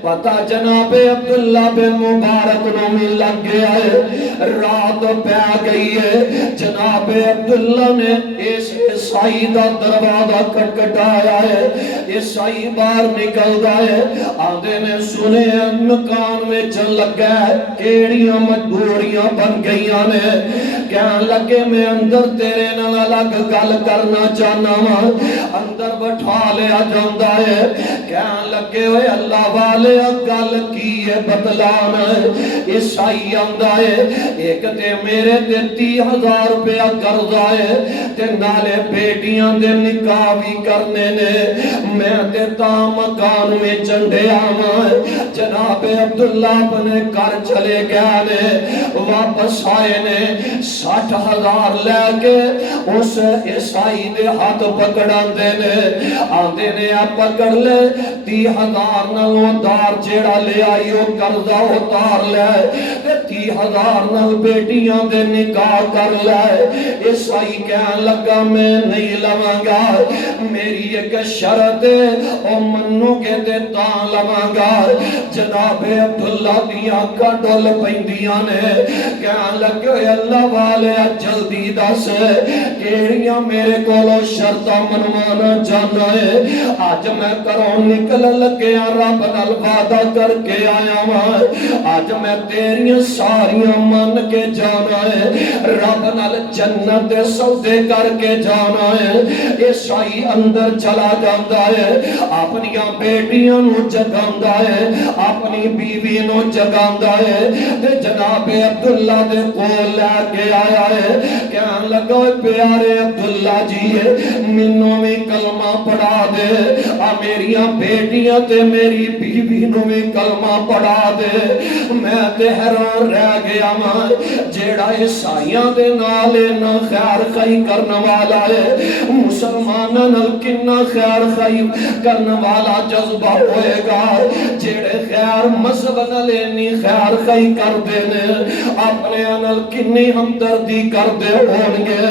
پتہ جناب عبداللہ بن مبارک نو میں لگ گیا ہے, رات پہ گئی ہے. جناب عبداللہ نے اس عیسائی دا دروازہ کھٹکھٹایا ہے. عیسائی باہر نکل گئے, آندے نے سنے مکان میں چل لگا ہے, کیڑیاں مجبوریاں بن گئیاں نے. کہنے لگے میں اندر تیرے نال الگ گل کرنا چاہنا ہاں. اندر بٹھا لیا جاندا ہے. کہنے لگے ہوئے اللہ والے گل کی ہے بتلانا ہے. عیسائی آندا ہے, ایک تے میرے تے 30,000 روپیہ قرضہ ہے, تے نالے بیٹیاں دے نکاح بھی کرنے نے. میں تے تا مکان میں چنڈے آواں. جناب عبداللہ اپنے گھر چلے گئے نے, واپس آئے نے, 60,000 لے کے اس عیسائی دے ہاتھ پکڑا دے نے. آندے نے آپ پکڑ لے 30,000 نہ دا 10,000 جیڑا لے آئی وہ قرضہ اتار لے تے 30,000 نال بیٹیاں دے نکاح کر لے. عیسائی کہن لگا میں نہیں لواں گا, میری ایک شرط ہے او منو کے تے تاں لواں گا. جناب عبداللہ دیاں کڈل پیندیاں نے, کہن لگے اللہ والے جلدی دس کیڑیاں میرے کولو شرطاں منوانا چاہنا ہے. آج میں کروں نکل لگیا رب نال وعدہ کر کے آیا ہاں, آج میں تیریاں ساریاں من کے جانا ہے, رب نال جنت دے سودے کر کے جانا ہے. عیسائی اندر چلا جاتا ہے, اپنیاں بیٹیاں نو جگاندا ہے, اپنی بیوی نو جگاندا ہے تے جناب عبداللہ دے کول لے کے آیا ہے. کہن لگا پیارے عبداللہ جی مینوں بھی کلمہ پڑھا دے, آ میریاں بیٹیاں تے میری بیوی نو بھی کلمہ پڑھا دے. میں تے حیران رہ گیا ماں, جیڑا عیسائیاں دے نال نہ خیر خائی کرنے والا ہے, مسلماناں نال کنا خیر خائی کرنے والا جذبہ ہوئے گا. جیڑے خیر مذہب نال انی خیر خائی کر دے نے, اپنے نال کنی ہمدردی کر دے ہون گے,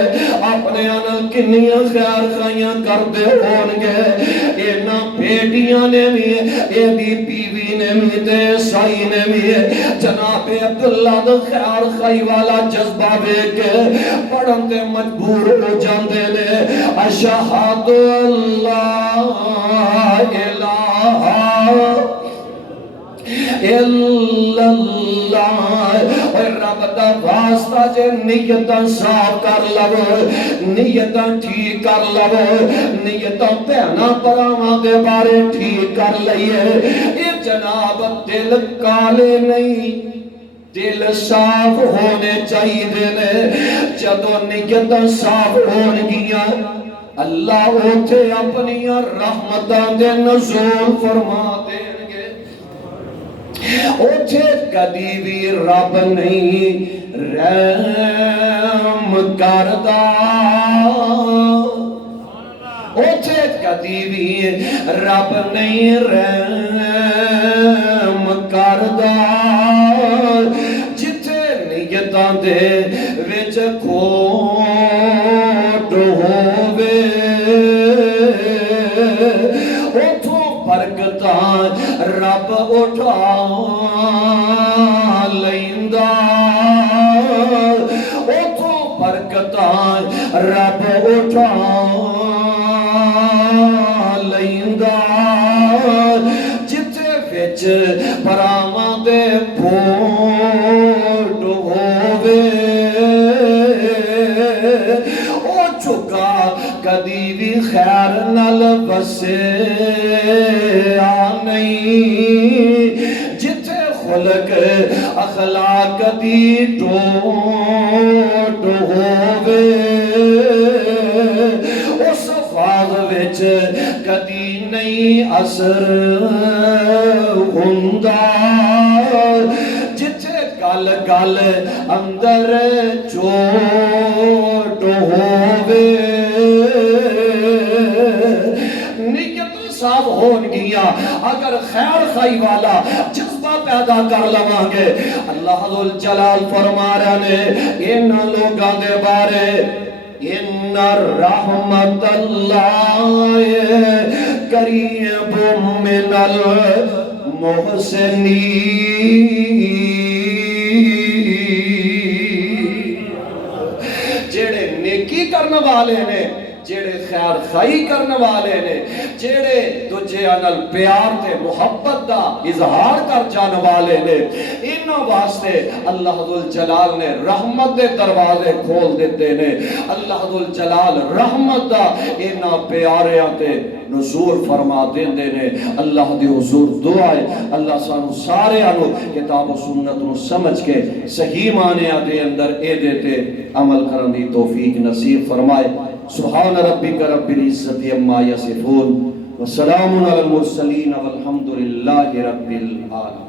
اپنے نال کنی خیر خائیاں کر دے ہون گے. اینا بیٹیاں نے بھی, اے دی بیوی نے بھی, تے عیسائی نے بھی جناب عبداللہ دا خیر خائی والا جذبہ بے کے پڑھن دے مجبور ہو جاندے نے. اشہد اللہ الہ الا اللہ. رب دا واسطہ جے نیتاں صاف کر لو, نیتاں ٹھیک کر لو, نیتاں بہنا پراواں دے بارے ٹھیک کر لئیے. اے جناب دل کالے نہیں, دل صاف ہونے چاہیے نے. جدو نیتاں صاف ہون گیاں اللہ اوتھے اپنی رحمتاں دے نزول فرما دے. اوتھے کدی بھی رب نہیں رحم کردا, اوتھے کدی بھی رب نہیں رحم کردا. جتھے نیتاں دے وچ کھوٹ ہووے اوتھوں برکتاں رب اٹھا لیندا, اوتھوں برکتاں رب اٹھا لیندا. جتھے وچ پراواں دے پھوٹ ہووے او چکا کدی بھی خیر نال وسیا نہیں. جتھے خلق اخلاق دی ٹوٹ ہووے اس فاغ وچ کدی نہیں اثر ہوندا. جتھے گل گل اندر چوٹ ہووے نیت صاف ہون گیا. اگر خیر خائی والا جذبہ پیدا کر لواں گے, اللہ ذوالجلال فرما رہے نے ان لوگاں دے بارے ان رحمت اللہ قریب من المحسنین. جیڑے نیکی کرنے والے نے, جیڑے خیر خائی کرنے والے نے, جیڑے دجے نال پیار تے محبت دا اظہار کر جانے والے نے, انہاں واسطے اللہ ذوالجلال نے رحمت دے دروازے کھول دیتے نے. اللہ ذوالجلال رحمت دا انہاں پیاریاں تے نزول فرما دیندے نے. اللہ دی حضور دعا ہے اللہ سانو سارے آنو کتاب و سنت نو سمجھ کے صحیح معنی دے اندر اے دیتے عمل کرن دی توفیق نصیب فرمائے. سبحان ربک رب العزت عما یصفون وسلام علی المرسلین والحمد للہ رب العالمین.